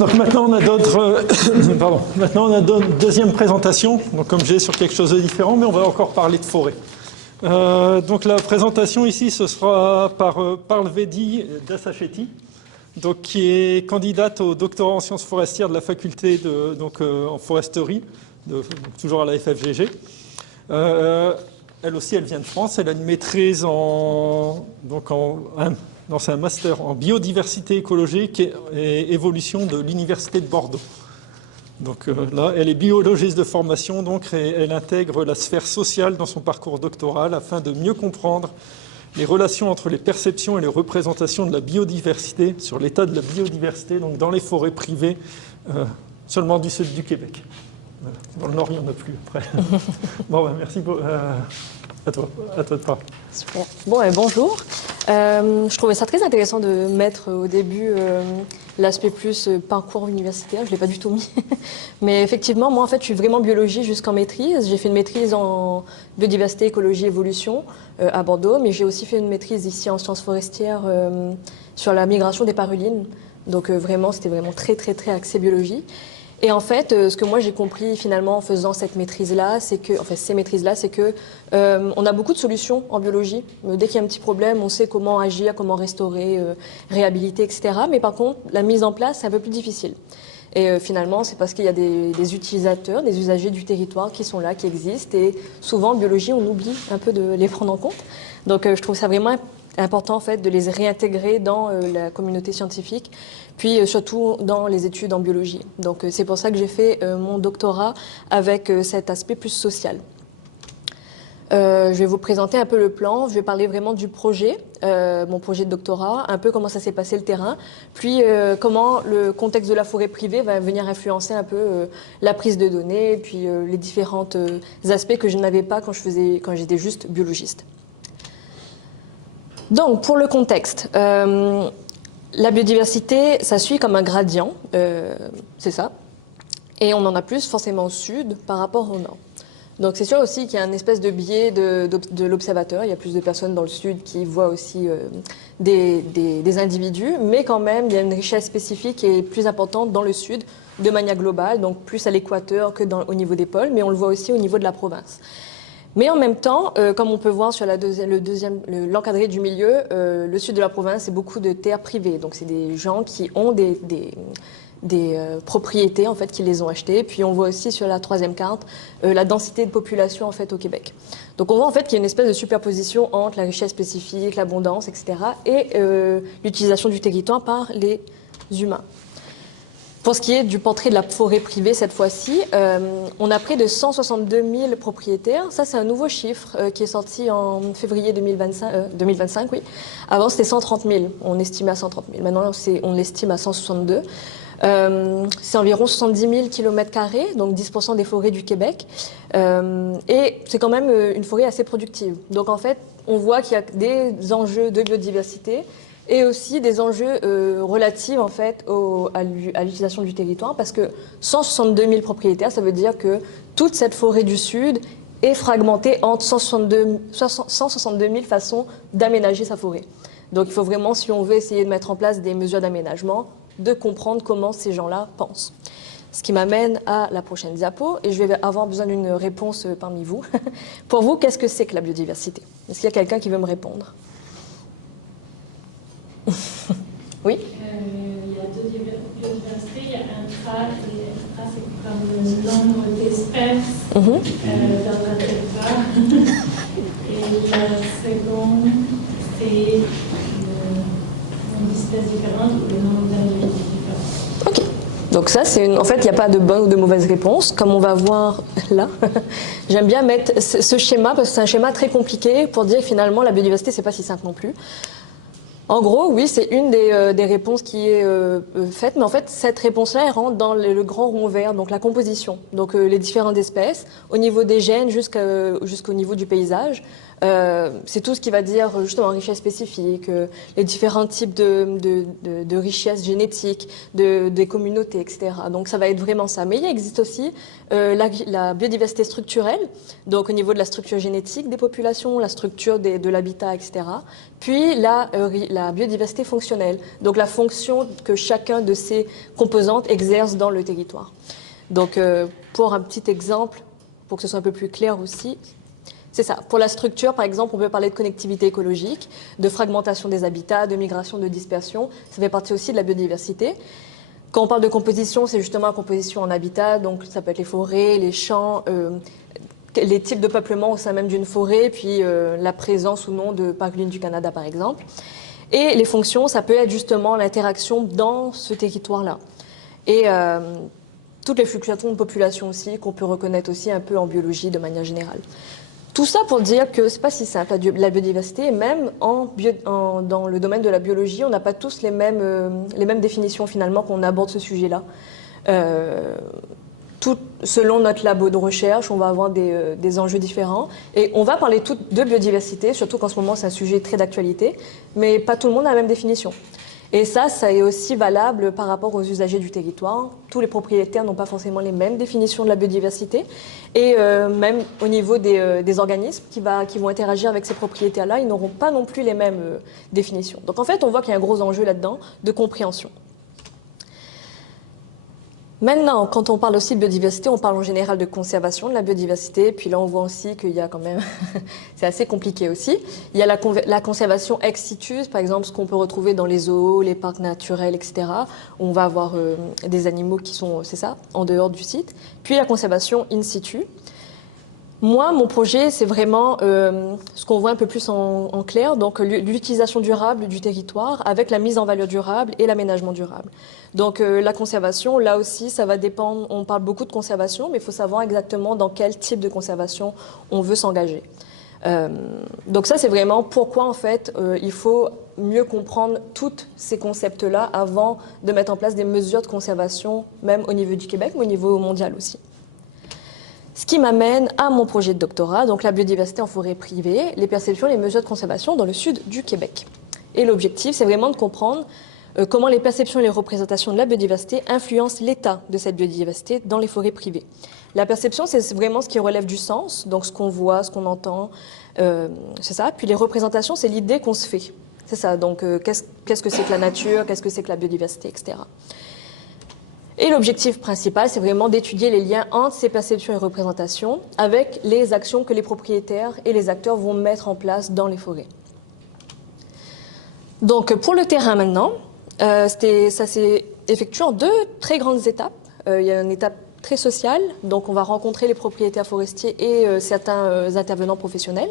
Donc maintenant on a d'autres, pardon, maintenant on a d'autres deuxième présentation, donc comme j'ai sur quelque chose de différent, mais on va encore parler de forêt. Donc la présentation ici, ce sera par Parvedi Dasachetti, donc qui est candidate au doctorat en sciences forestières de la faculté de, en foresterie, donc, toujours à la FFGG. Elle aussi, elle vient de France. Elle a une maîtrise c'est un master en biodiversité écologique et évolution de l'université de Bordeaux. Donc là, elle est biologiste de formation, donc elle intègre la sphère sociale dans son parcours doctoral afin de mieux comprendre les relations entre les perceptions et les représentations de la biodiversité sur l'état de la biodiversité, donc dans les forêts privées, seulement du sud du Québec. Voilà. Dans le nord, il n'y en a plus après. Bon, ben, merci à toi de parler. Super. Bon, bonjour. Je trouvais ça très intéressant de mettre au début l'aspect plus parcours universitaire. Je ne l'ai pas du tout mis. Mais effectivement, moi, en fait, je suis vraiment biologie jusqu'en maîtrise. J'ai fait une maîtrise en biodiversité, écologie, évolution à Bordeaux. Mais j'ai aussi fait une maîtrise ici en sciences forestières sur la migration des parulines. Donc vraiment, c'était vraiment très, très, très axé biologie. Et en fait, ce que moi j'ai compris finalement en faisant cette maîtrise-là, c'est que, ces maîtrises-là, c'est que on a beaucoup de solutions en biologie. Dès qu'il y a un petit problème, on sait comment agir, comment restaurer, réhabiliter, etc. Mais par contre, la mise en place, c'est un peu plus difficile. Et finalement, c'est parce qu'il y a des utilisateurs, des usagers du territoire qui sont là, qui existent. Et souvent, en biologie, on oublie un peu de les prendre en compte. Donc, je trouve ça vraiment important en fait de les réintégrer dans la communauté scientifique, puis surtout dans les études en biologie. Donc c'est pour ça que j'ai fait mon doctorat avec cet aspect plus social. Je vais vous présenter un peu le plan, je vais parler vraiment du projet, mon projet de doctorat, un peu comment ça s'est passé le terrain, puis comment le contexte de la forêt privée va venir influencer un peu la prise de données, puis les différents aspects que je n'avais pas quand j'étais juste biologiste. Donc, pour le contexte, la biodiversité, ça suit comme un gradient, c'est ça, et on en a plus forcément au sud par rapport au nord. Donc, c'est sûr aussi qu'il y a une espèce de biais de l'observateur, il y a plus de personnes dans le sud qui voient aussi des individus, mais quand même, il y a une richesse spécifique qui est plus importante dans le sud, de manière globale, donc plus à l'équateur que au niveau des pôles, mais on le voit aussi au niveau de la province. Mais en même temps, comme on peut voir sur l'encadré du milieu, le sud de la province, c'est beaucoup de terres privées. Donc, c'est des gens qui ont des propriétés en fait, qui les ont achetées. Puis, on voit aussi sur la troisième carte la densité de population en fait au Québec. Donc, on voit en fait qu'il y a une espèce de superposition entre la richesse spécifique, l'abondance, etc., et l'utilisation du territoire par les humains. Pour ce qui est du portrait de la forêt privée, cette fois-ci, on a près de 162 000 propriétaires. Ça, c'est un nouveau chiffre qui est sorti en février 2025. Oui. Avant, c'était 130 000. On estimait à 130 000. Maintenant, on l'estime à 162. C'est environ 70 000 km², donc 10% des forêts du Québec. Et c'est quand même une forêt assez productive. Donc, en fait, on voit qu'il y a des enjeux de biodiversité et aussi des enjeux relatifs en fait, à l'utilisation du territoire, parce que 162 000 propriétaires, ça veut dire que toute cette forêt du Sud est fragmentée entre 162 000 façons d'aménager sa forêt. Donc il faut vraiment, si on veut essayer de mettre en place des mesures d'aménagement, de comprendre comment ces gens-là pensent. Ce qui m'amène à la prochaine diapo, et je vais avoir besoin d'une réponse parmi vous. Pour vous, qu'est-ce que c'est que la biodiversité? Est-ce qu'il y a quelqu'un qui veut me répondre? Oui. Il y a deux biodiversités, il y a intra et extra, c'est comme le nombre d'espèces dans un territoire. Et la seconde, c'est une espèce différente ou le nombre d'individus différents. Ok. Donc ça, en fait, il n'y a pas de bonne ou de mauvaise réponse, comme on va voir là. J'aime bien mettre ce schéma, parce que c'est un schéma très compliqué pour dire que finalement, la biodiversité, c'est pas si simple non plus. En gros, oui, c'est une des réponses qui est faite, mais en fait, cette réponse-là, elle rentre dans le grand rond vert, donc la composition, donc les différentes espèces, au niveau des gènes jusqu'au niveau du paysage, C'est tout ce qui va dire justement richesse spécifique, les différents types de richesses génétiques, des communautés, etc. Donc ça va être vraiment ça. Mais il existe aussi la biodiversité structurelle, donc au niveau de la structure génétique des populations, la structure de l'habitat, etc. Puis la biodiversité fonctionnelle, donc la fonction que chacun de ces composantes exerce dans le territoire. Donc pour un petit exemple, pour que ce soit un peu plus clair aussi, c'est ça. Pour la structure, par exemple, on peut parler de connectivité écologique, de fragmentation des habitats, de migration, de dispersion. Ça fait partie aussi de la biodiversité. Quand on parle de composition, c'est justement la composition en habitat. Donc, ça peut être les forêts, les champs, les types de peuplement au sein même d'une forêt, puis la présence ou non de parcs du Canada, par exemple. Et les fonctions, ça peut être justement l'interaction dans ce territoire-là. Et toutes les fluctuations de population aussi, qu'on peut reconnaître aussi un peu en biologie de manière générale. Tout ça pour dire que c'est pas si simple, la biodiversité, et même dans le domaine de la biologie, on n'a pas tous les mêmes définitions finalement quand on aborde ce sujet-là. Selon notre labo de recherche, on va avoir des enjeux différents. Et on va parler de biodiversité, surtout qu'en ce moment c'est un sujet très d'actualité, mais pas tout le monde a la même définition. Et ça est aussi valable par rapport aux usagers du territoire. Tous les propriétaires n'ont pas forcément les mêmes définitions de la biodiversité. Et même au niveau des organismes qui vont interagir avec ces propriétaires-là, ils n'auront pas non plus les mêmes définitions. Donc en fait, on voit qu'il y a un gros enjeu là-dedans de compréhension. Maintenant, quand on parle aussi de biodiversité, on parle en général de conservation de la biodiversité. Puis là, on voit aussi qu'il y a quand même... c'est assez compliqué aussi. Il y a la conservation ex situ, par exemple, ce qu'on peut retrouver dans les zoos, les parcs naturels, etc. Où on va avoir des animaux qui sont, c'est ça, en dehors du site. Puis la conservation in situ. Moi, mon projet, c'est vraiment ce qu'on voit un peu plus en clair, donc l'utilisation durable du territoire avec la mise en valeur durable et l'aménagement durable. Donc la conservation, là aussi, ça va dépendre, on parle beaucoup de conservation, mais il faut savoir exactement dans quel type de conservation on veut s'engager. Donc ça, c'est vraiment pourquoi, en fait, il faut mieux comprendre tous ces concepts-là avant de mettre en place des mesures de conservation, même au niveau du Québec, mais au niveau mondial aussi. Ce qui m'amène à mon projet de doctorat, donc la biodiversité en forêt privée, les perceptions et les mesures de conservation dans le sud du Québec. Et l'objectif, c'est vraiment de comprendre comment les perceptions et les représentations de la biodiversité influencent l'état de cette biodiversité dans les forêts privées. La perception, c'est vraiment ce qui relève du sens, donc ce qu'on voit, ce qu'on entend, c'est ça. Puis les représentations, c'est l'idée qu'on se fait. C'est ça, donc qu'est-ce que c'est que la nature, qu'est-ce que c'est que la biodiversité, etc. Et l'objectif principal, c'est vraiment d'étudier les liens entre ces perceptions et représentations avec les actions que les propriétaires et les acteurs vont mettre en place dans les forêts. Donc pour le terrain maintenant, ça s'est effectué en 2 très grandes étapes. Il y a une étape très sociale, donc on va rencontrer les propriétaires forestiers et certains intervenants professionnels.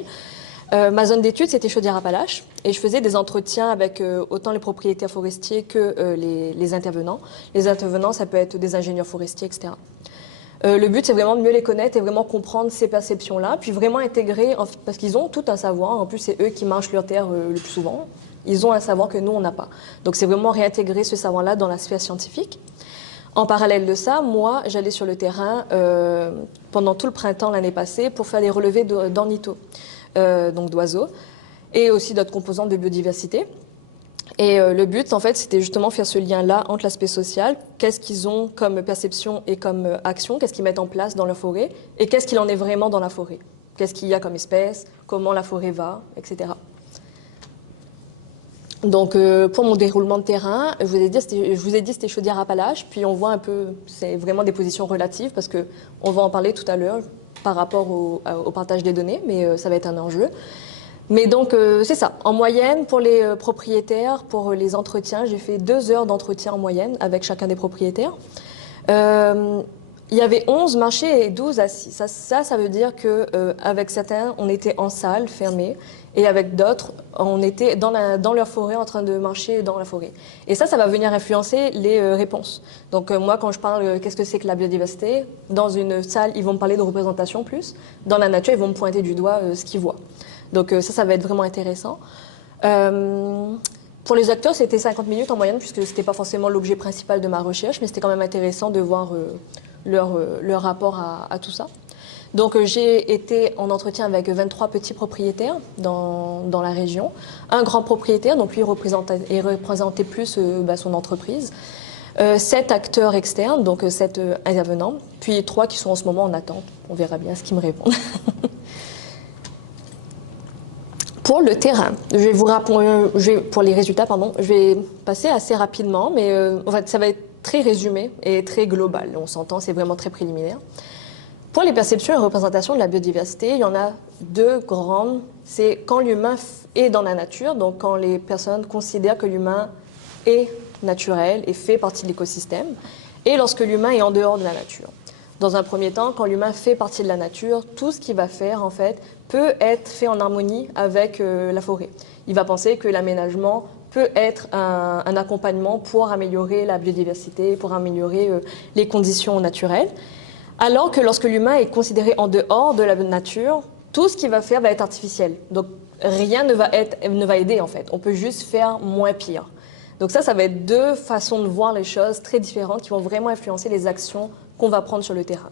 Ma zone d'étude, c'était Chaudière-Appalaches, et je faisais des entretiens avec autant les propriétaires forestiers que les intervenants. Les intervenants, ça peut être des ingénieurs forestiers, etc. Le but, c'est vraiment de mieux les connaître et vraiment comprendre ces perceptions-là, puis vraiment intégrer, parce qu'ils ont tout un savoir. En plus, c'est eux qui marchent leur terre le plus souvent. Ils ont un savoir que nous, on n'a pas. Donc, c'est vraiment réintégrer ce savoir-là dans la sphère scientifique. En parallèle de ça, moi, j'allais sur le terrain pendant tout le printemps l'année passée pour faire des relevés d'ornithos. Donc d'oiseaux, et aussi d'autres composantes de biodiversité. Et le but, en fait, c'était justement faire ce lien-là entre l'aspect social, qu'est-ce qu'ils ont comme perception et comme action, qu'est-ce qu'ils mettent en place dans leur forêt, et qu'est-ce qu'il en est vraiment dans la forêt. Qu'est-ce qu'il y a comme espèce, comment la forêt va, etc. Donc, pour mon déroulement de terrain, je vous ai dit c'était Chaudière-Appalaches, puis on voit un peu, c'est vraiment des positions relatives, parce qu'on va en parler tout à l'heure, par rapport au partage des données, mais ça va être un enjeu. Mais donc, c'est ça. En moyenne, pour les propriétaires, pour les entretiens, j'ai fait 2 heures d'entretien en moyenne avec chacun des propriétaires. Il y avait 11 marchés et 12 assis. Ça veut dire qu'avec certains, on était en salle, fermée, et avec d'autres, on était dans leur forêt en train de marcher dans la forêt. Et ça va venir influencer les réponses. Donc moi, quand je parle qu'est-ce que c'est que la biodiversité, dans une salle, ils vont me parler de représentation plus. Dans la nature, ils vont me pointer du doigt ce qu'ils voient. Donc ça va être vraiment intéressant. Pour les acteurs, c'était 50 minutes en moyenne, puisque c'était pas forcément l'objet principal de ma recherche, mais c'était quand même intéressant de voir leur rapport à tout ça. Donc j'ai été en entretien avec 23 petits propriétaires dans la région. Un grand propriétaire, donc lui représentait plus son entreprise. 7 acteurs externes, donc 7 intervenants, puis 3 qui sont en ce moment en attente. On verra bien ce qu'ils me répondent. Pour le terrain, pour les résultats, pardon, je vais passer assez rapidement, mais en fait, ça va être très résumé et très global. On s'entend, c'est vraiment très préliminaire. Pour les perceptions et représentations de la biodiversité, il y en a 2 grandes. C'est quand l'humain est dans la nature, donc quand les personnes considèrent que l'humain est naturel et fait partie de l'écosystème, et lorsque l'humain est en dehors de la nature. Dans un premier temps, quand l'humain fait partie de la nature, tout ce qu'il va faire, en fait, peut être fait en harmonie avec la forêt. Il va penser que l'aménagement peut être un accompagnement pour améliorer la biodiversité, pour améliorer les conditions naturelles. Alors que lorsque l'humain est considéré en dehors de la nature, tout ce qu'il va faire va être artificiel. Donc rien ne va aider, en fait. On peut juste faire moins pire. Donc ça va être 2 façons de voir les choses très différentes qui vont vraiment influencer les actions qu'on va prendre sur le terrain.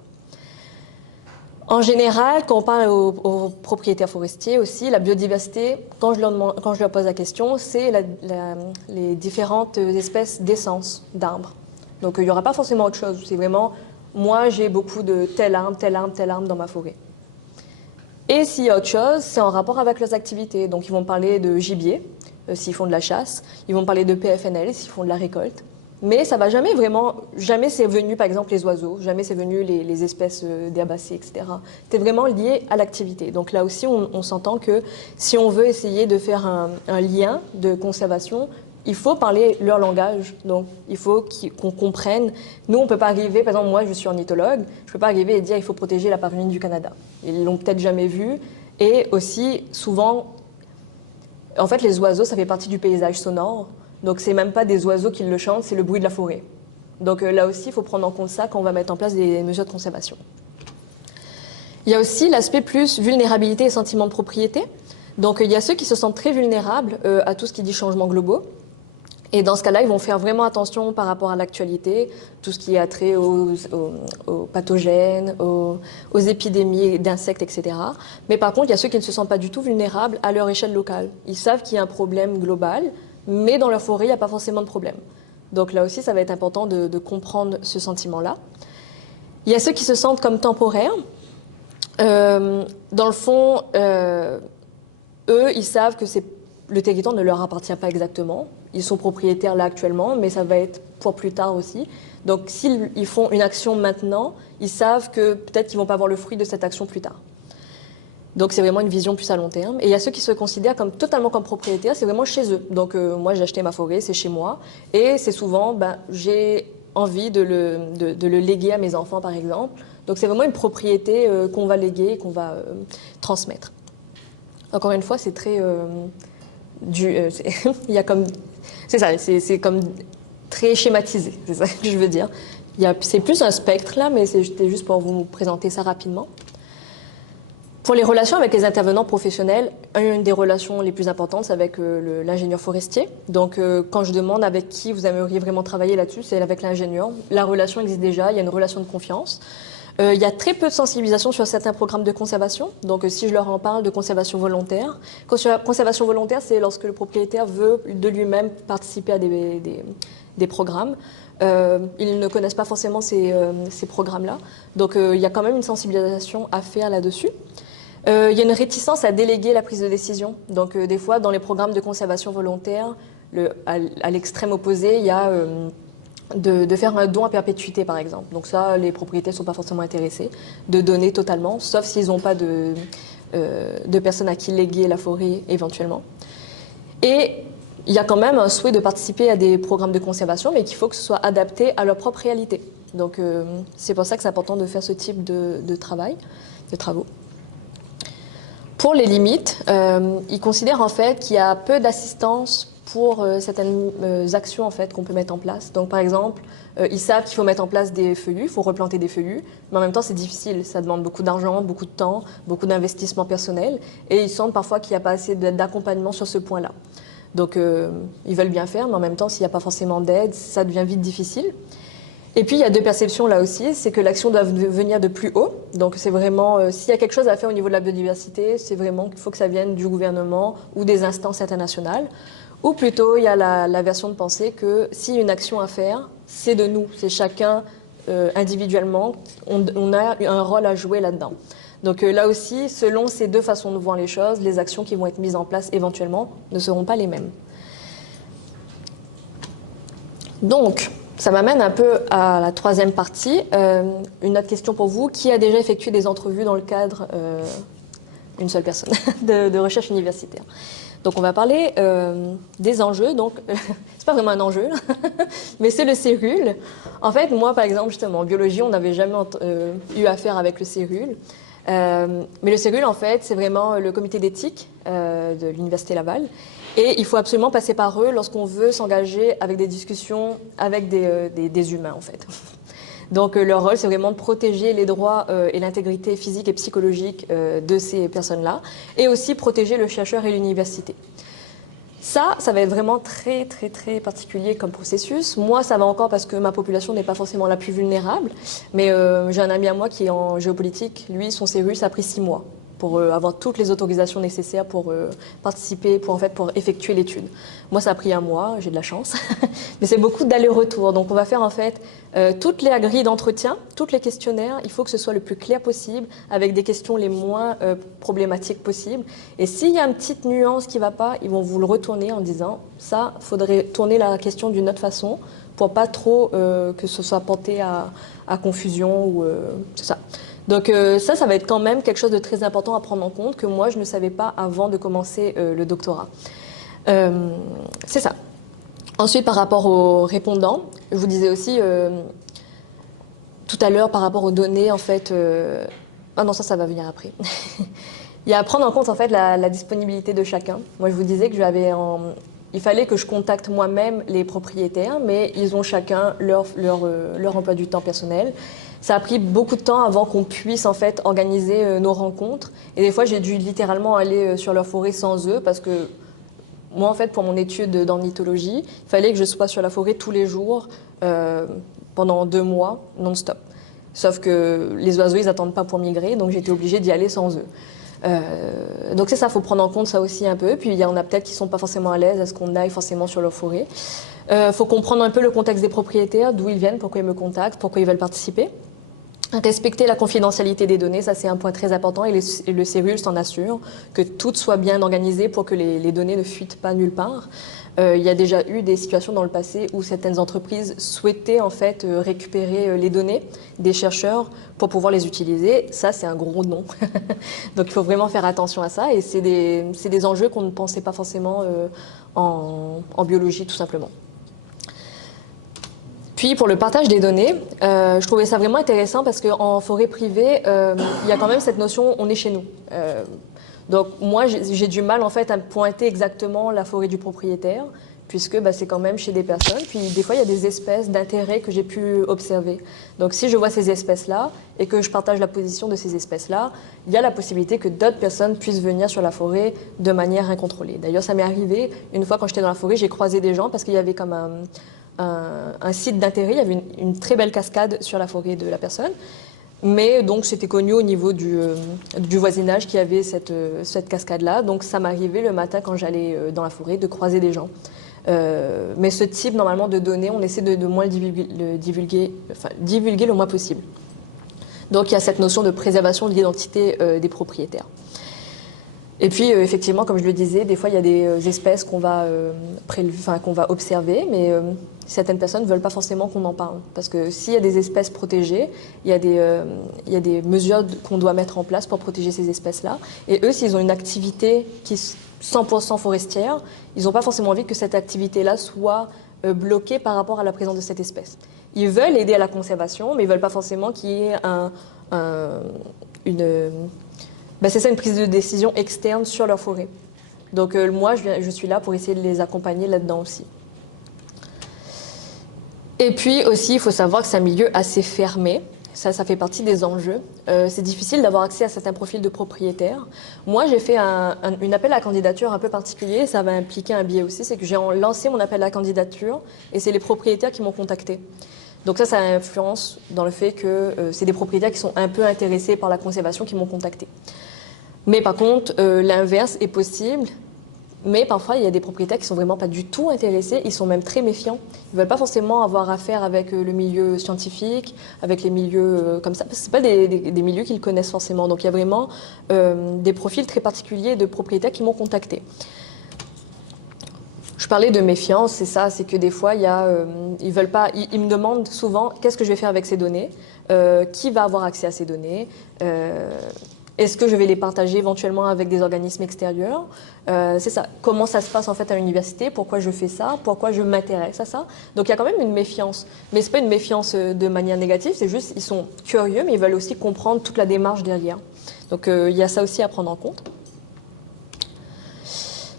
En général, quand on parle aux propriétaires forestiers aussi, la biodiversité, quand je leur pose la question, c'est les différentes espèces d'essence d'arbres. Donc il n'y aura pas forcément autre chose. C'est vraiment, moi j'ai beaucoup de tel arbre dans ma forêt. Et s'il y a autre chose, c'est en rapport avec leurs activités. Donc ils vont parler de gibier, s'ils font de la chasse. Ils vont parler de PFNL, s'ils font de la récolte. Mais ça va jamais c'est venu par exemple les oiseaux, jamais c'est venu les espèces d'herbacées, etc. C'est vraiment lié à l'activité. Donc là aussi, on s'entend que si on veut essayer de faire un lien de conservation, il faut parler leur langage. Donc il faut qu'on comprenne. Nous, on peut pas arriver, par exemple, moi je suis ornithologue, je peux pas arriver et dire il faut protéger la paruline du Canada. Ils l'ont peut-être jamais vu. Et aussi, souvent, en fait, les oiseaux, ça fait partie du paysage sonore. Donc c'est même pas des oiseaux qui le chantent, c'est le bruit de la forêt. Donc là aussi, il faut prendre en compte ça quand on va mettre en place des mesures de conservation. Il y a aussi l'aspect plus vulnérabilité et sentiment de propriété. Donc il y a ceux qui se sentent très vulnérables à tout ce qui dit changements globaux. Et dans ce cas-là, ils vont faire vraiment attention par rapport à l'actualité, tout ce qui a trait aux pathogènes, aux épidémies d'insectes, etc. Mais par contre, il y a ceux qui ne se sentent pas du tout vulnérables à leur échelle locale. Ils savent qu'il y a un problème global, mais dans leur forêt, il n'y a pas forcément de problème. Donc là aussi, ça va être important de comprendre ce sentiment-là. Il y a ceux qui se sentent comme temporaires. Dans le fond, eux, ils savent que le territoire ne leur appartient pas exactement. Ils sont propriétaires là actuellement, mais ça va être pour plus tard aussi. Donc s'ils font une action maintenant, ils savent que peut-être qu'ils ne vont pas voir le fruit de cette action plus tard. Donc c'est vraiment une vision plus à long terme. Et il y a ceux qui se considèrent totalement comme propriétaires, c'est vraiment chez eux. Donc moi j'ai acheté ma forêt, c'est chez moi. Et c'est souvent, j'ai envie de le léguer à mes enfants par exemple. Donc c'est vraiment une propriété qu'on va léguer, qu'on va transmettre. Encore une fois, c'est très... il y a comme... C'est ça, c'est comme très schématisé, c'est ça que je veux dire. C'est plus un spectre là, mais c'était juste pour vous présenter ça rapidement. Pour les relations avec les intervenants professionnels, une des relations les plus importantes, c'est avec l'ingénieur forestier. Donc, quand je demande avec qui vous aimeriez vraiment travailler là-dessus, c'est avec l'ingénieur. La relation existe déjà, il y a une relation de confiance. Il y a très peu de sensibilisation sur certains programmes de conservation. Donc, si je leur en parle de conservation volontaire, conservation volontaire, c'est lorsque le propriétaire veut de lui-même participer à des programmes. Ils ne connaissent pas forcément ces programmes-là. Donc, il y a quand même une sensibilisation à faire là-dessus. Il y a une réticence à déléguer la prise de décision. Donc, des fois, dans les programmes de conservation volontaire, à l'extrême opposé, il y a de faire un don à perpétuité, par exemple. Donc ça, les propriétaires ne sont pas forcément intéressés de donner totalement, sauf s'ils n'ont pas de personnes à qui léguer la forêt éventuellement. Et il y a quand même un souhait de participer à des programmes de conservation, mais qu'il faut que ce soit adapté à leur propre réalité. Donc c'est pour ça que c'est important de faire ce type de travaux. Pour les limites, ils considèrent en fait qu'il y a peu d'assistance pour certaines actions en fait qu'on peut mettre en place. Donc par exemple, ils savent qu'il faut mettre en place des feuillus, il faut replanter des feuillus, mais en même temps c'est difficile, ça demande beaucoup d'argent, beaucoup de temps, beaucoup d'investissement personnel, et ils sentent parfois qu'il n'y a pas assez d'accompagnement sur ce point-là. Donc ils veulent bien faire, mais en même temps s'il n'y a pas forcément d'aide, ça devient vite difficile. Et puis il y a deux perceptions là aussi, c'est que l'action doit venir de plus haut. Donc c'est vraiment, s'il y a quelque chose à faire au niveau de la biodiversité, c'est vraiment qu'il faut que ça vienne du gouvernement ou des instances internationales. Ou plutôt il y a la version de pensée que s'il y a une action à faire, c'est de nous, c'est chacun individuellement, on a un rôle à jouer là-dedans. Donc là aussi, selon ces deux façons de voir les choses, les actions qui vont être mises en place éventuellement ne seront pas les mêmes. Donc, ça m'amène un peu à la troisième partie. Une autre question pour vous. Qui a déjà effectué des entrevues dans le cadre, une seule personne, de recherche universitaire? Donc on va parler des enjeux. Donc c'est pas vraiment un enjeu, mais c'est le cérule. En fait, moi par exemple, justement, en biologie, on n'avait jamais eu affaire avec le cérule. Mais le cérule, en fait, c'est vraiment le comité d'éthique de l'Université Laval. Et il faut absolument passer par eux lorsqu'on veut s'engager avec des discussions avec des humains, en fait. Donc leur rôle, c'est vraiment de protéger les droits et l'intégrité physique et psychologique de ces personnes-là, et aussi protéger le chercheur et l'université. Ça va être vraiment très, très, très particulier comme processus. Moi, ça va encore parce que ma population n'est pas forcément la plus vulnérable, mais j'ai un ami à moi qui est en géopolitique. Lui, son cérule, ça a pris 6 mois pour avoir toutes les autorisations nécessaires pour participer, pour effectuer l'étude. Moi, ça a pris 1 mois, j'ai de la chance, mais c'est beaucoup d'aller-retour. Donc, on va faire en fait toutes les grilles d'entretien, tous les questionnaires. Il faut que ce soit le plus clair possible, avec des questions les moins problématiques possibles. Et s'il y a une petite nuance qui ne va pas, ils vont vous le retourner en disant ça, faudrait tourner la question d'une autre façon pour pas trop que ce soit porté à confusion ou c'est ça. Donc ça va être quand même quelque chose de très important à prendre en compte que moi je ne savais pas avant de commencer le doctorat. C'est ça. Ensuite, par rapport aux répondants, je vous disais aussi tout à l'heure par rapport aux données, en fait... Ah non, ça va venir après. Il y a à prendre en compte en fait la disponibilité de chacun. Moi, je vous disais que il fallait que je contacte moi-même les propriétaires, mais ils ont chacun leur emploi du temps personnel. Ça a pris beaucoup de temps avant qu'on puisse en fait organiser nos rencontres. Et des fois, j'ai dû littéralement aller sur leur forêt sans eux parce que moi, en fait, pour mon étude d'ornithologie, il fallait que je sois sur la forêt tous les jours pendant 2 mois non-stop. Sauf que les oiseaux, ils n'attendent pas pour migrer, donc j'étais obligée d'y aller sans eux. Donc c'est ça, il faut prendre en compte ça aussi un peu. Puis il y en a peut-être qui ne sont pas forcément à l'aise à ce qu'on aille forcément sur leur forêt. Faut comprendre un peu le contexte des propriétaires, d'où ils viennent, pourquoi ils me contactent, pourquoi ils veulent participer. Respecter la confidentialité des données, ça c'est un point très important et le cérule s'en assure que tout soit bien organisé pour que les données ne fuitent pas nulle part. Il y a déjà eu des situations dans le passé où certaines entreprises souhaitaient en fait récupérer les données des chercheurs pour pouvoir les utiliser. Ça c'est un gros non. Donc il faut vraiment faire attention à ça et c'est des enjeux qu'on ne pensait pas forcément en biologie tout simplement. Puis pour le partage des données, je trouvais ça vraiment intéressant parce qu'en forêt privée, il y a quand même cette notion on est chez nous. Donc moi j'ai du mal en fait à pointer exactement la forêt du propriétaire puisque c'est quand même chez des personnes. Puis des fois il y a des espèces d'intérêt que j'ai pu observer. Donc si je vois ces espèces-là et que je partage la position de ces espèces-là, il y a la possibilité que d'autres personnes puissent venir sur la forêt de manière incontrôlée. D'ailleurs ça m'est arrivé une fois quand j'étais dans la forêt, j'ai croisé des gens parce qu'il y avait comme un site d'intérêt, il y avait une très belle cascade sur la forêt de la personne. Mais donc c'était connu au niveau du voisinage qui avait cette cascade-là. Donc ça m'arrivait le matin quand j'allais dans la forêt de croiser des gens. Mais ce type normalement de données, on essaie de moins divulguer le moins possible. Donc il y a cette notion de préservation de l'identité des propriétaires. Et puis effectivement, comme je le disais, des fois il y a des espèces qu'on va observer, mais certaines personnes ne veulent pas forcément qu'on en parle. Parce que s'il y a des espèces protégées, il y a des mesures qu'on doit mettre en place pour protéger ces espèces-là. Et eux, s'ils ont une activité qui est 100% forestière, ils n'ont pas forcément envie que cette activité-là soit bloquée par rapport à la présence de cette espèce. Ils veulent aider à la conservation, mais ils ne veulent pas forcément qu'il y ait une prise de décision externe sur leur forêt. Donc moi, je suis là pour essayer de les accompagner là-dedans aussi. Et puis aussi, il faut savoir que c'est un milieu assez fermé. Ça fait partie des enjeux. C'est difficile d'avoir accès à certains profils de propriétaires. Moi, j'ai fait une appel à candidature un peu particulier. Ça va impliquer un biais aussi. C'est que j'ai lancé mon appel à candidature et c'est les propriétaires qui m'ont contacté. Donc ça influence dans le fait que c'est des propriétaires qui sont un peu intéressés par la conservation qui m'ont contacté. Mais par contre, l'inverse est possible. Mais parfois, il y a des propriétaires qui sont vraiment pas du tout intéressés, ils sont même très méfiants. Ils veulent pas forcément avoir affaire avec le milieu scientifique, avec les milieux comme ça, parce que c'est pas des milieux qu'ils connaissent forcément. Donc il y a vraiment des profils très particuliers de propriétaires qui m'ont contacté. Je parlais de méfiance, c'est ça, c'est que des fois, ils veulent pas, ils me demandent souvent qu'est-ce que je vais faire avec ces données, qui va avoir accès à ces données. Est-ce que je vais les partager éventuellement avec des organismes extérieurs? C'est ça. Comment ça se passe en fait à l'université? Pourquoi je fais ça? Pourquoi je m'intéresse à ça? Donc il y a quand même une méfiance. Mais c'est pas une méfiance de manière négative, c'est juste ils sont curieux, mais ils veulent aussi comprendre toute la démarche derrière. Donc il y a ça aussi à prendre en compte.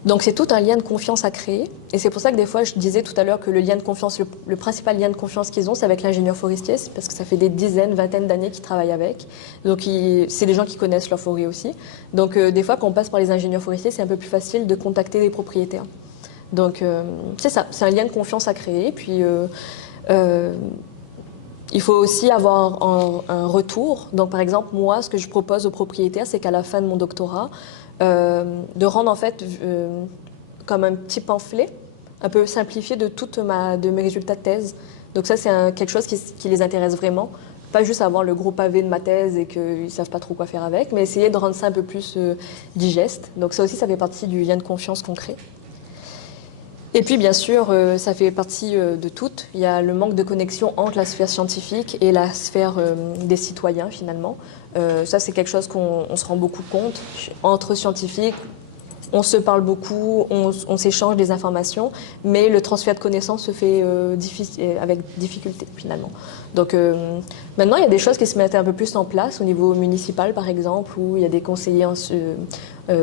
Donc c'est tout un lien de confiance à créer. Et c'est pour ça que des fois, je disais tout à l'heure que le lien de confiance, le principal lien de confiance qu'ils ont, c'est avec l'ingénieur forestier, c'est parce que ça fait des dizaines, vingtaines d'années qu'ils travaillent avec. Donc c'est des gens qui connaissent leur forêt aussi. Donc des fois, quand on passe par les ingénieurs forestiers, c'est un peu plus facile de contacter des propriétaires. Donc c'est ça, c'est un lien de confiance à créer. Puis il faut aussi avoir un retour. Donc par exemple, moi, ce que je propose aux propriétaires, c'est qu'à la fin de mon doctorat, de rendre en fait comme un petit pamphlet un peu simplifié de mes résultats de thèse. Donc ça c'est quelque chose qui les intéresse vraiment, pas juste avoir le gros pavé de ma thèse et qu'ils ne savent pas trop quoi faire avec, mais essayer de rendre ça un peu plus digeste. Donc ça aussi ça fait partie du lien de confiance qu'on crée. Et puis bien sûr ça fait partie de tout, il y a le manque de connexion entre la sphère scientifique et la sphère des citoyens finalement. Ça c'est quelque chose qu'on se rend beaucoup compte. Entre scientifiques, on se parle beaucoup, on s'échange des informations, mais le transfert de connaissances se fait avec difficulté finalement. Donc maintenant il y a des choses qui se mettent un peu plus en place au niveau municipal par exemple, où il y a des conseillers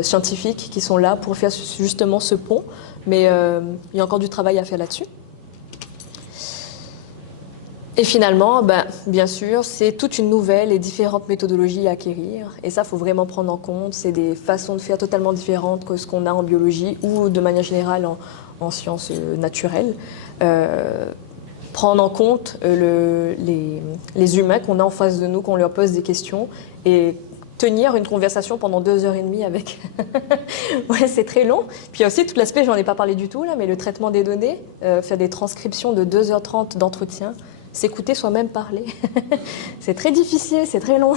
scientifiques qui sont là pour faire justement ce pont, mais il y a encore du travail à faire là-dessus. Et finalement, bien sûr, c'est toute une nouvelle et différentes méthodologies à acquérir. Et ça, il faut vraiment prendre en compte. C'est des façons de faire totalement différentes que ce qu'on a en biologie ou de manière générale en sciences naturelles. Prendre en compte les humains qu'on a en face de nous, qu'on leur pose des questions et tenir une conversation pendant 2h30 avec. Ouais, c'est très long. Puis il y a aussi tout l'aspect, j'en ai pas parlé du tout là, mais le traitement des données, faire des transcriptions de 2h30 d'entretien. S'écouter soi-même parler. C'est très difficile, c'est très long.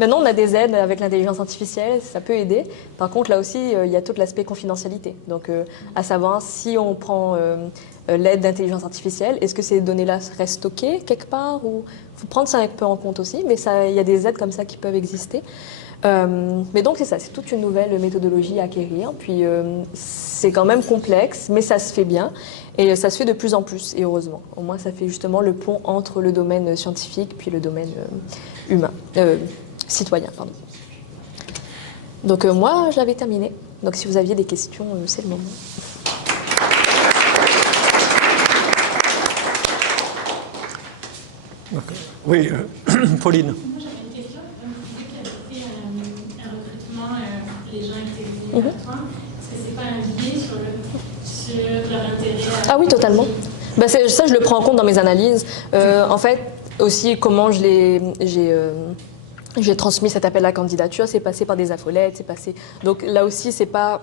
Maintenant, on a des aides avec l'intelligence artificielle, ça peut aider. Par contre, là aussi, il y a tout l'aspect confidentialité. Donc, à savoir, si on prend l'aide d'intelligence artificielle, est-ce que ces données-là restent stockées quelque part? Il faut prendre ça un peu en compte aussi, mais il y a des aides comme ça qui peuvent exister. Mais donc, c'est ça, c'est toute une nouvelle méthodologie à acquérir. Puis, c'est quand même complexe, mais ça se fait bien. Et ça se fait de plus en plus, et heureusement. Au moins, ça fait justement le pont entre le domaine scientifique puis le domaine citoyen. Pardon. Donc moi, je l'avais terminé. Donc si vous aviez des questions, c'est le moment. Oui, Pauline. Moi, j'avais une question. Vous disiez qu'il y avait fait un recrutement, les gens étaient venus à toi. Est-ce que c'est pas un biais sur leur intérêt Ah oui, totalement. Ça, je le prends en compte dans mes analyses. En fait, aussi, comment j'ai transmis cet appel à la candidature, c'est passé par des infolettes, c'est passé... Donc là aussi, c'est pas...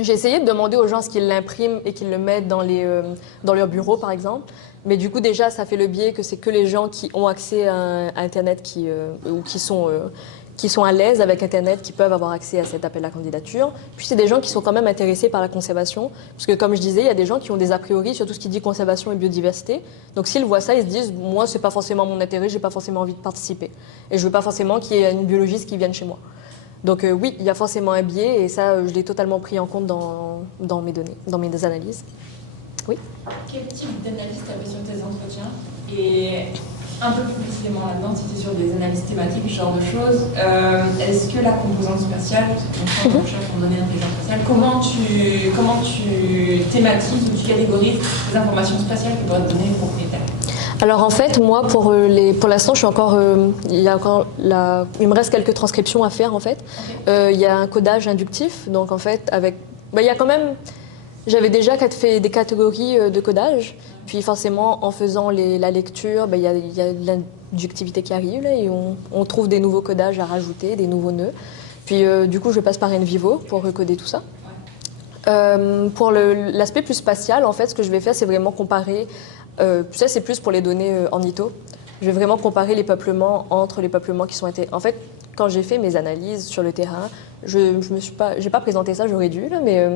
J'ai essayé de demander aux gens ce qu'ils l'impriment et qu'ils le mettent dans leur bureau, par exemple. Mais du coup, déjà, ça fait le biais que c'est que les gens qui ont accès à Internet ou qui sont à l'aise avec Internet, qui peuvent avoir accès à cet appel à candidature. Puis c'est des gens qui sont quand même intéressés par la conservation. Parce que comme je disais, il y a des gens qui ont des a priori sur tout ce qui dit conservation et biodiversité. Donc s'ils voient ça, ils se disent, moi, c'est pas forcément mon intérêt, j'ai pas forcément envie de participer. Et je veux pas forcément qu'il y ait une biologiste qui vienne chez moi. Donc oui, il y a forcément un biais, et ça, je l'ai totalement pris en compte dans mes données, dans mes analyses. Oui. Quel type d'analyse tu avais sur tes entretiens? Et un peu plus précisément là-dedans, si tu es sur des analyses thématiques, ce genre de choses, est-ce que la composante spatiale, parce que recherche en données d'intelligence spatiale, comment tu thématises ou tu catégorises les informations spatiales que doivent te donner les propriétaires? Alors en fait, moi, pour l'instant, je suis encore, il me reste quelques transcriptions à faire en fait. Okay. Il y a un codage inductif, donc en fait, il y a quand même J'avais déjà fait des catégories de codage. Puis forcément, en faisant la lecture, ben, il y a de l'inductivité qui arrive là, et on trouve des nouveaux codages à rajouter, des nouveaux nœuds. Puis du coup, je passe par NVivo pour recoder tout ça. Pour l'aspect plus spatial, en fait, ce que je vais faire, c'est vraiment comparer. Ça, c'est plus pour les données en ITO. Je vais vraiment comparer les peuplements entre les peuplements qui sont été. En fait, quand j'ai fait mes analyses sur le terrain, j'ai pas présenté ça, j'aurais dû, là, mais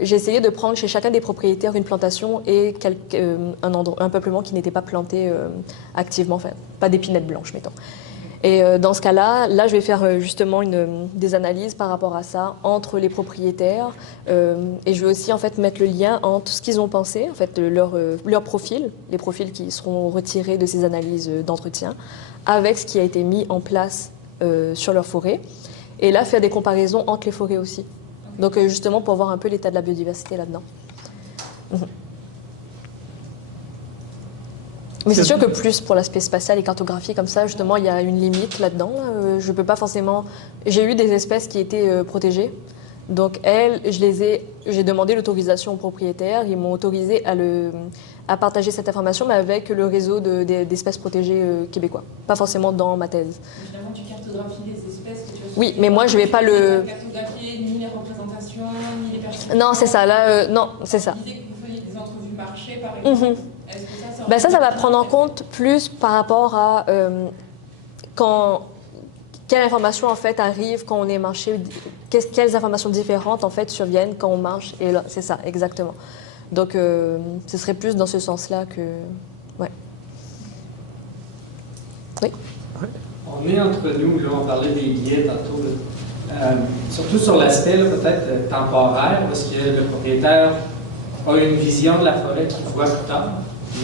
j'ai essayé de prendre chez chacun des propriétaires une plantation et un peuplement qui n'était pas planté activement, enfin, pas d'épinettes blanches, mettons. Et dans ce cas-là, je vais faire justement des analyses par rapport à ça entre les propriétaires et je vais aussi en fait mettre le lien entre ce qu'ils ont pensé, en fait leur profil, les profils qui seront retirés de ces analyses d'entretien, avec ce qui a été mis en place sur leur forêt. Et là, faire des comparaisons entre les forêts aussi. Donc justement pour voir un peu l'état de la biodiversité là-dedans. Mais c'est sûr que plus pour l'aspect spatial et cartographie comme ça, justement, il y a une limite là-dedans. Je peux pas forcément. J'ai eu des espèces qui étaient protégées. Donc j'ai demandé l'autorisation aux propriétaires. Ils m'ont autorisé à partager cette information, mais avec le réseau d'espèces protégées québécois. Pas forcément dans ma thèse. Finalement, tu cartographies les espèces que tu as. Oui, mais moi je vais pas le. Cartographier ni les représentations, ni les personnes. Non, c'est ça. Là, non, c'est ça. Tu disais que vous faisiez des entrevues marché, par exemple. Est-ce que ça va prendre en compte plus par rapport à quelle information en fait arrive quand on est marché, quelles informations différentes en fait surviennent quand on marche. Et là, c'est ça, exactement. Donc, ce serait plus dans ce sens-là que, ouais. Oui. On est entre nous, là, on parlait des guides tantôt, surtout sur l'aspect peut-être temporaire, parce que le propriétaire a une vision de la forêt qu'il voit plus tard.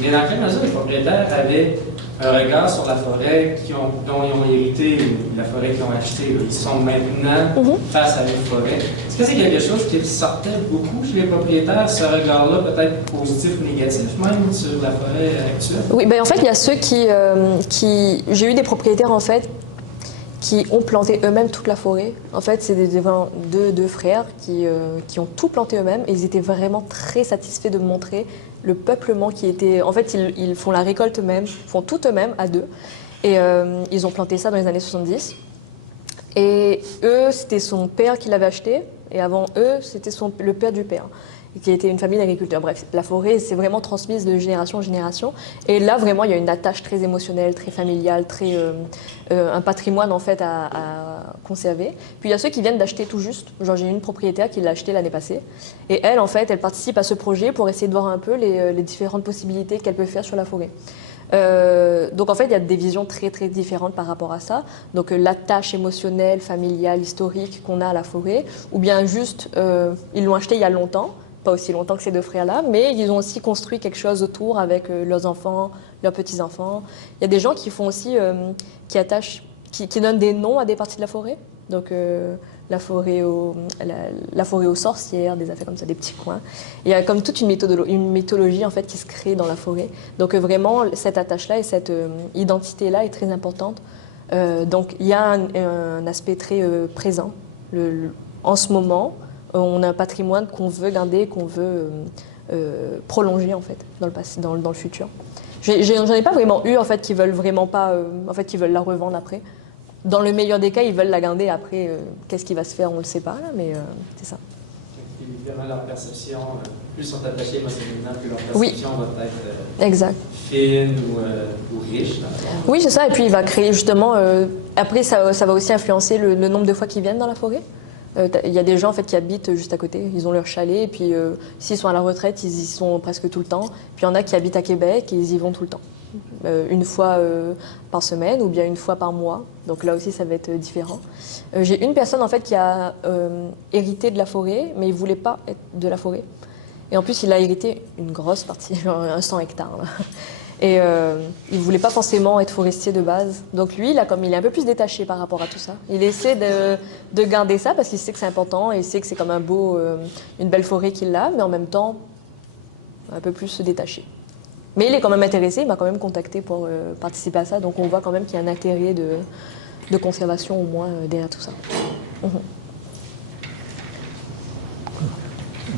Mais dans quelle mesure les propriétaires avaient un regard sur la forêt dont ils ont hérité, la forêt qu'ils ont achetée? Ils sont maintenant face à une forêt. Est-ce que c'est quelque chose qui sortait beaucoup chez les propriétaires, ce regard-là, peut-être positif ou négatif, même sur la forêt actuelle? Oui, ben en fait, il y a ceux qui... J'ai eu des propriétaires, en fait, qui ont planté eux-mêmes toute la forêt. En fait, c'est deux frères qui ont tout planté eux-mêmes et ils étaient vraiment très satisfaits de me montrer le peuplement qui était... En fait, ils font la récolte eux-mêmes, font tout eux-mêmes à deux. Et ils ont planté ça dans les années 70. Et eux, c'était son père qui l'avait acheté. Et avant eux, c'était le père du père, qui était une famille d'agriculteurs. Bref, la forêt, c'est vraiment transmise de génération en génération. Et là, vraiment, il y a une attache très émotionnelle, très familiale, un patrimoine, en fait, à conserver. Puis, il y a ceux qui viennent d'acheter tout juste. Genre, j'ai une propriétaire qui l'a acheté l'année passée. Et elle, en fait, elle participe à ce projet pour essayer de voir un peu les différentes possibilités qu'elle peut faire sur la forêt. Donc en fait, il y a des visions très très différentes par rapport à ça. Donc l'attache émotionnelle, familiale, historique qu'on a à la forêt, ou bien juste, ils l'ont acheté il y a longtemps, pas aussi longtemps que ces deux frères-là, mais ils ont aussi construit quelque chose autour avec leurs enfants, leurs petits-enfants. Il y a des gens qui font aussi, qui donnent des noms à des parties de la forêt. Donc la forêt aux sorcières, des affaires comme ça, des petits coins. Il y a comme toute une mythologie en fait qui se crée dans la forêt. Donc vraiment, cette attache-là et cette identité-là est très importante. Donc il y a un aspect très présent. En ce moment, on a un patrimoine qu'on veut garder, qu'on veut prolonger en fait dans le futur. J'en ai pas vraiment eu en fait qui veulent vraiment pas, en fait qui veulent la revendre après. Dans le meilleur des cas, ils veulent la garder. Après, qu'est-ce qui va se faire, on ne le sait pas, là, mais c'est ça. Évidemment, leur perception, plus sont attachés émotionnellement, plus leur perception va être exact. fine ou riche. Oui, c'est ça. Et puis, il va créer justement... après, ça va aussi influencer le nombre de fois qu'ils viennent dans la forêt. Il y a des gens en fait, qui habitent juste à côté. Ils ont leur chalet. Et puis, s'ils sont à la retraite, ils y sont presque tout le temps. Puis, il y en a qui habitent à Québec et ils y vont tout le temps. Une fois par semaine ou bien une fois par mois. Donc là aussi, ça va être différent. J'ai une personne en fait qui a hérité de la forêt, mais il ne voulait pas être de la forêt. Et en plus, il a hérité une grosse partie, genre 100 hectares. Là. Et il ne voulait pas forcément être forestier de base. Donc lui, il est un peu plus détaché par rapport à tout ça. Il essaie de garder ça parce qu'il sait que c'est important et il sait que c'est comme une belle forêt qu'il a, mais en même temps, un peu plus se détacher. Mais il est quand même intéressé, il m'a quand même contacté pour participer à ça. Donc on voit quand même qu'il y a un intérêt de conservation au moins derrière tout ça.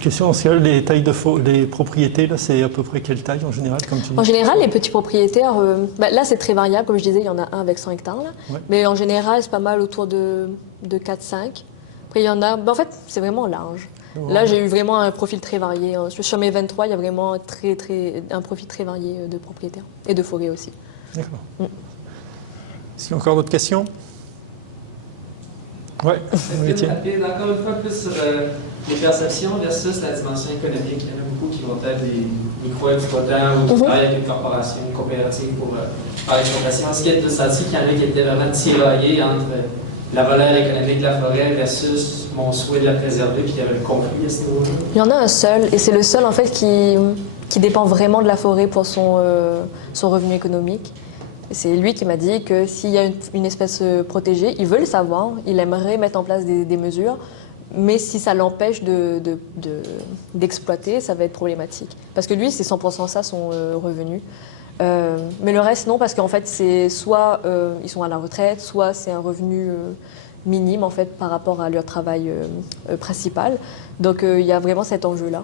Une question, les tailles les propriétés, là, c'est à peu près quelle taille en général, comme tu dis? En général, les petits propriétaires, là c'est très variable, comme je disais, il y en a un avec 100 hectares, là. Ouais. Mais en général, c'est pas mal autour de 4-5. Après, il y en a, en fait, c'est vraiment large. Ouais. Là, j'ai eu vraiment un profil très varié. Sur mes 23, il y a vraiment un profil très varié de propriétaires et de forêts aussi. D'accord. Est-ce qu'il y a encore d'autres questions? Oui, C'était rapide, encore une fois, plus sur les perceptions versus la dimension économique. Il y en a beaucoup qui vont être des micro-exploitants ou qui travaillent avec une corporation, une coopérative pour faire l'exploitation. Est-ce qu'il y a senti qu'il y en a qui étaient vraiment tiraillés entre la valeur économique de la forêt versus mon souhait de la préserver, puis qu'il y avait le conflit à ce niveau-là? Il y en a un seul, et c'est le seul en fait qui dépend vraiment de la forêt pour son revenu économique. C'est lui qui m'a dit que s'il y a une espèce protégée, il veut le savoir, il aimerait mettre en place des mesures, mais si ça l'empêche d'exploiter, ça va être problématique. Parce que lui, c'est 100% ça son revenu. Mais le reste, non, parce qu'en fait, c'est soit ils sont à la retraite, soit c'est un revenu minime en fait par rapport à leur travail principal. Donc il y a vraiment cet enjeu-là.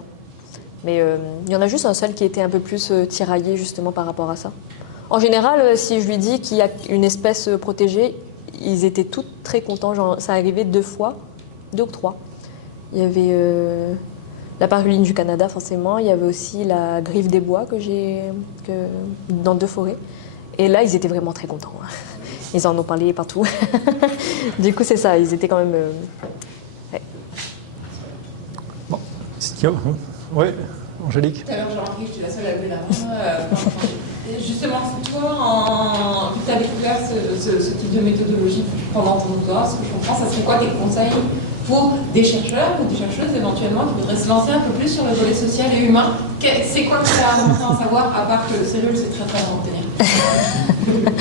Mais il y en a juste un seul qui était un peu plus tiraillé justement par rapport à ça. En général, si je lui dis qu'il y a une espèce protégée, ils étaient tous très contents. Genre, ça arrivait 2 fois, 2 ou 3. Il y avait la paruline du Canada, forcément. Il y avait aussi la griffe des bois que j'ai dans 2 forêts. Et là, ils étaient vraiment très contents. Ils en ont parlé partout. Du coup, c'est ça. Ils étaient quand même... ouais. Bon, oui, Angélique. Tout à l'heure, Jean-Henri, j'étais la seule à lever la main. Et justement, toi, vu que tu as découvert ce type de méthodologie pendant ton doctorat, ce que je comprends, ça serait quoi tes conseils pour des chercheurs ou des chercheuses éventuellement qui voudraient se lancer un peu plus sur le volet social et humain? C'est quoi que tu as important à savoir, à part que le cellule, c'est très très à retenir?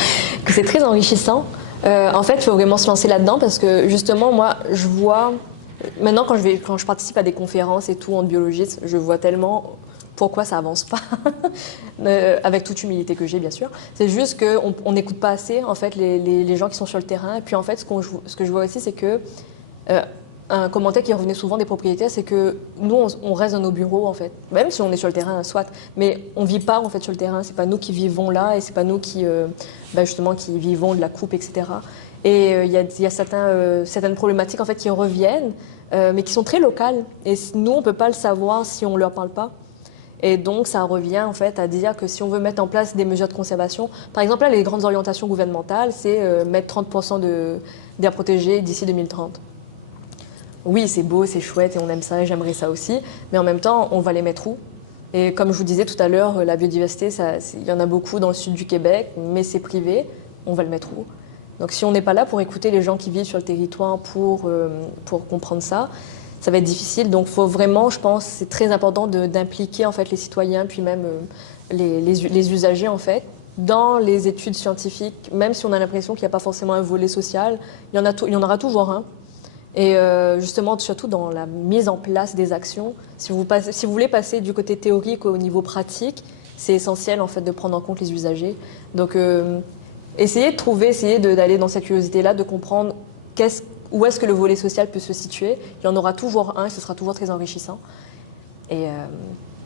Que c'est très enrichissant. En fait, il faut vraiment se lancer là-dedans parce que justement, moi, je vois... Maintenant, quand je participe à des conférences et tout en biologie, je vois tellement pourquoi ça avance pas, avec toute humilité que j'ai, bien sûr. C'est juste qu'on n'écoute pas assez, en fait, les gens qui sont sur le terrain. Et puis, en fait, ce que je vois aussi, c'est que un commentaire qui revenait souvent des propriétaires, c'est que nous, on reste dans nos bureaux, en fait. Même si on est sur le terrain, soit. Mais on ne vit pas, en fait, sur le terrain. C'est pas nous qui vivons là et c'est pas nous qui, justement, qui vivons de la coupe, etc. Et il y a certaines problématiques, en fait, qui reviennent, mais qui sont très locales. Et nous, on ne peut pas le savoir si on ne leur parle pas. Et donc, ça revient en fait à dire que si on veut mettre en place des mesures de conservation, par exemple, là, les grandes orientations gouvernementales, c'est mettre 30% d'aires protégées d'ici 2030. Oui, c'est beau, c'est chouette et on aime ça et j'aimerais ça aussi, mais en même temps, on va les mettre où? Et comme je vous disais tout à l'heure, la biodiversité, il y en a beaucoup dans le sud du Québec, mais c'est privé, on va le mettre où? Donc si on n'est pas là pour écouter les gens qui vivent sur le territoire pour comprendre ça, ça va être difficile. Donc, faut vraiment, je pense, c'est très important d'impliquer en fait les citoyens, puis même les usagers en fait, dans les études scientifiques. Même si on a l'impression qu'il n'y a pas forcément un volet social, il y en aura toujours un. Et justement, surtout dans la mise en place des actions, si vous voulez passer du côté théorique au niveau pratique, c'est essentiel en fait de prendre en compte les usagers. Donc, essayez d'aller dans cette curiosité-là, de comprendre où est-ce que le volet social peut se situer. Il y en aura toujours un, ce sera toujours très enrichissant. Et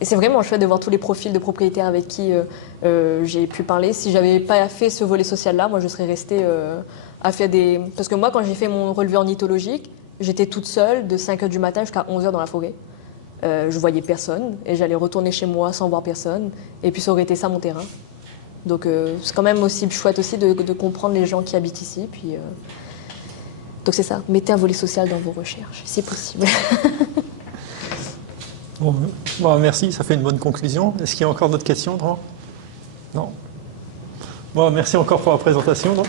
c'est vraiment chouette de voir tous les profils de propriétaires avec qui j'ai pu parler. Si je n'avais pas fait ce volet social-là, moi je serais restée à faire des... Parce que moi, quand j'ai fait mon relevé ornithologique, j'étais toute seule de 5h du matin jusqu'à 11h dans la forêt. Je voyais personne et j'allais retourner chez moi sans voir personne. Et puis ça aurait été ça mon terrain. Donc c'est quand même aussi chouette aussi de comprendre les gens qui habitent ici. Puis, donc c'est ça, mettez un volet social dans vos recherches, si possible. Bon, merci, ça fait une bonne conclusion. Est-ce qu'il y a encore d'autres questions? Non. Bon, merci encore pour la présentation. Donc.